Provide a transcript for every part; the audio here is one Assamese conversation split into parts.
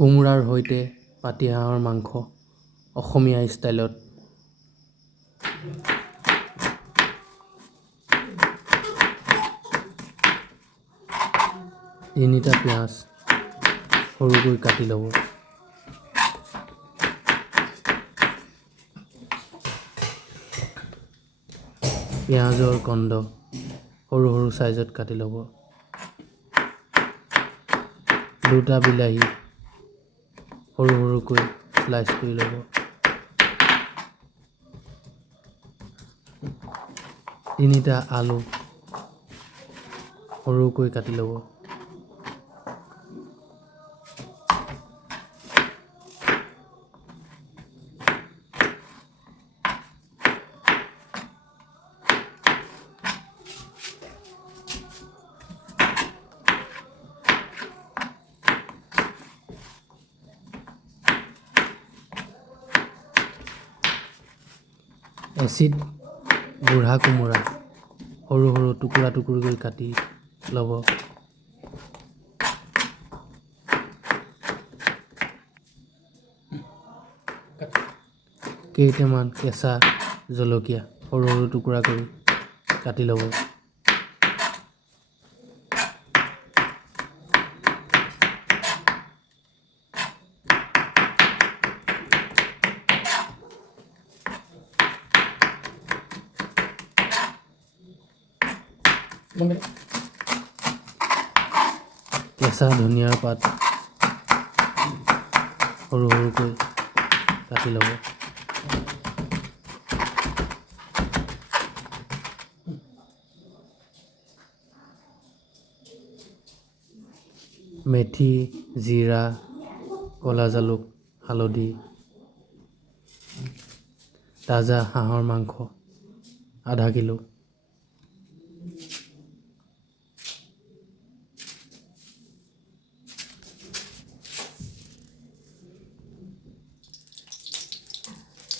কোমোৰাৰ সৈতে পাতিহাঁহৰ মাংস অসমীয়া ষ্টাইলত। তিনিটা পিঁয়াজ সৰুকৈ কাটি ল'ব। পিঁয়াজৰ কণ্ড সৰু সৰু চাইজত কাটি ল'ব। দুটা বিলাহী সৰু সৰুকৈ স্লাইচ কৰি ল'ব। তিনিটা আলু সৰুকৈ কাটি ল'ব। এচিড বুঢ়া কোমোৰা সৰু সৰু টুকুৰা টুকুৰকৈ কাটি ল'ব। কেইটামান কেঁচা জলকীয়া সৰু সৰু টুকুৰা কৰি কাটি ল'ব। কেঁচা ধনিয়াৰ পাত সৰু সৰুকৈ কাটি ল'ব। মেথি, জিৰা, ক'লা জালুক, হালধি, তাজা হাঁহৰ মাংস আধা কিলো।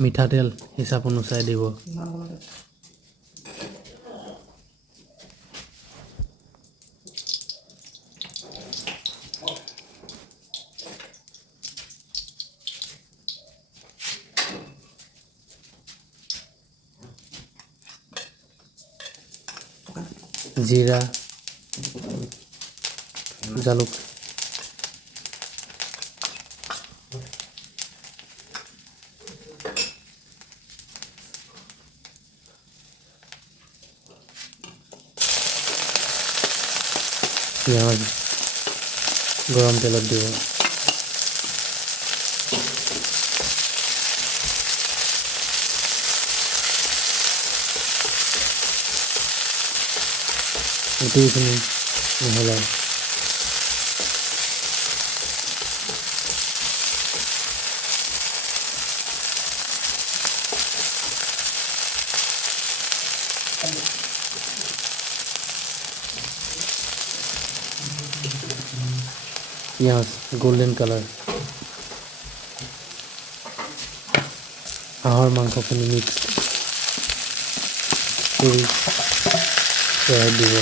মিঠাতেল হিচাপ অনুসাৰে দিব। জিৰা, জালুক, পিঁয়াজ গৰম তেলত দিব। গোটেইখিনি মিহলাই পিঁয়াজ গোল্ডেন কালাৰ হাঁহৰ মাংসখিনি মিক্স কৰি কেৰাহীত দিব।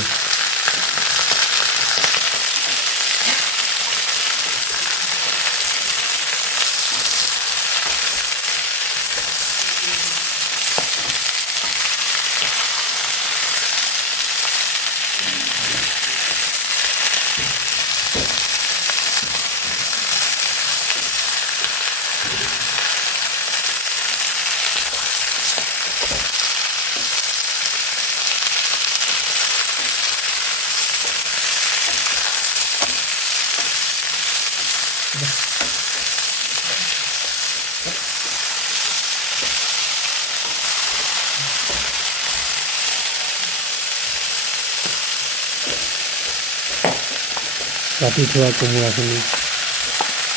কাটি থোৱা কোমোৰাখিনি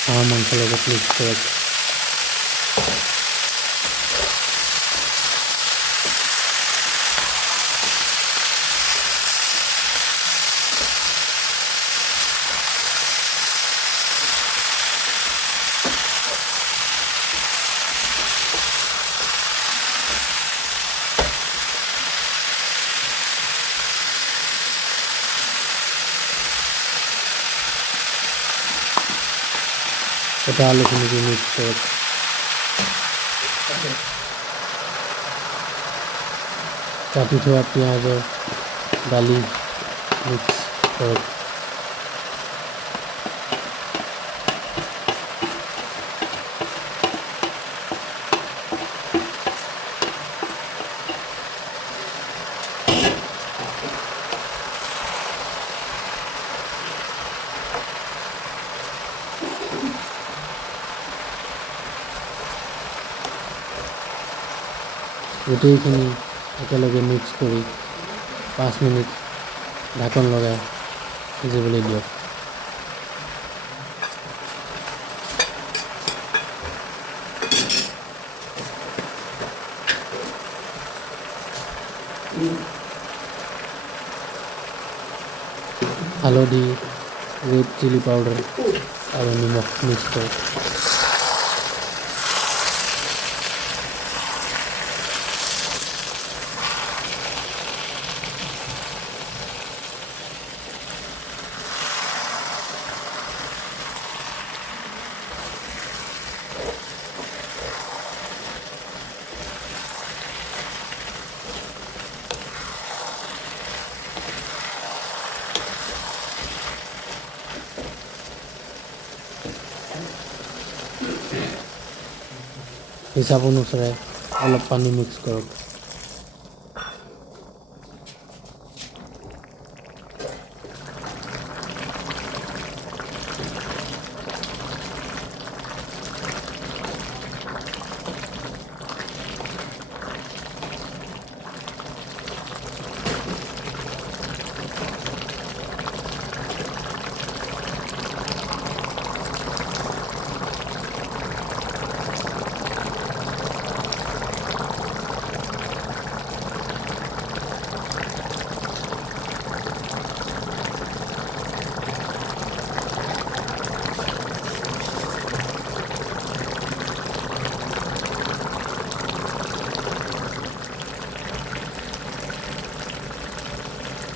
হাঁহৰ মাংসৰ লগত মিক্স কৰক। কটা আলুখিনিকে মিক্স কৰক। কাটি থোৱা পিঁয়াজ আৰু দালি মিক্স কৰক। গোটেইখিনি একেলগে মিক্স কৰি 5 মিনিট ঢাকন লগাই সিজিবলৈ দিয়ক। হালধি, ৰেড চিলি পাউডাৰ আৰু নিমখ মিক্স কৰক। হিচাপ অনুসাৰে অলপ পানী মিক্স কৰক।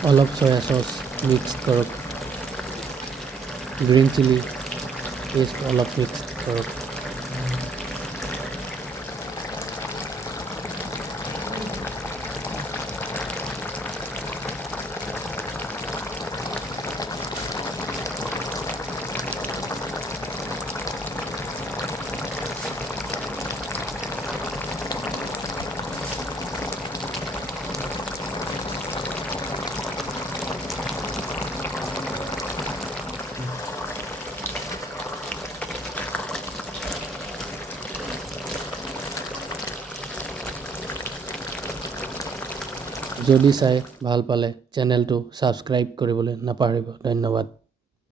অলপ সয়া সচ মিক্স কৰক। গ্ৰীণ চিলি পেষ্ট অলপ মিক্স কৰক। যদি চাই ভাল পালে চেনেলটো ছাবস্ক্ৰাইব কৰিবলৈ নাপাহৰিব। ধন্যবাদ।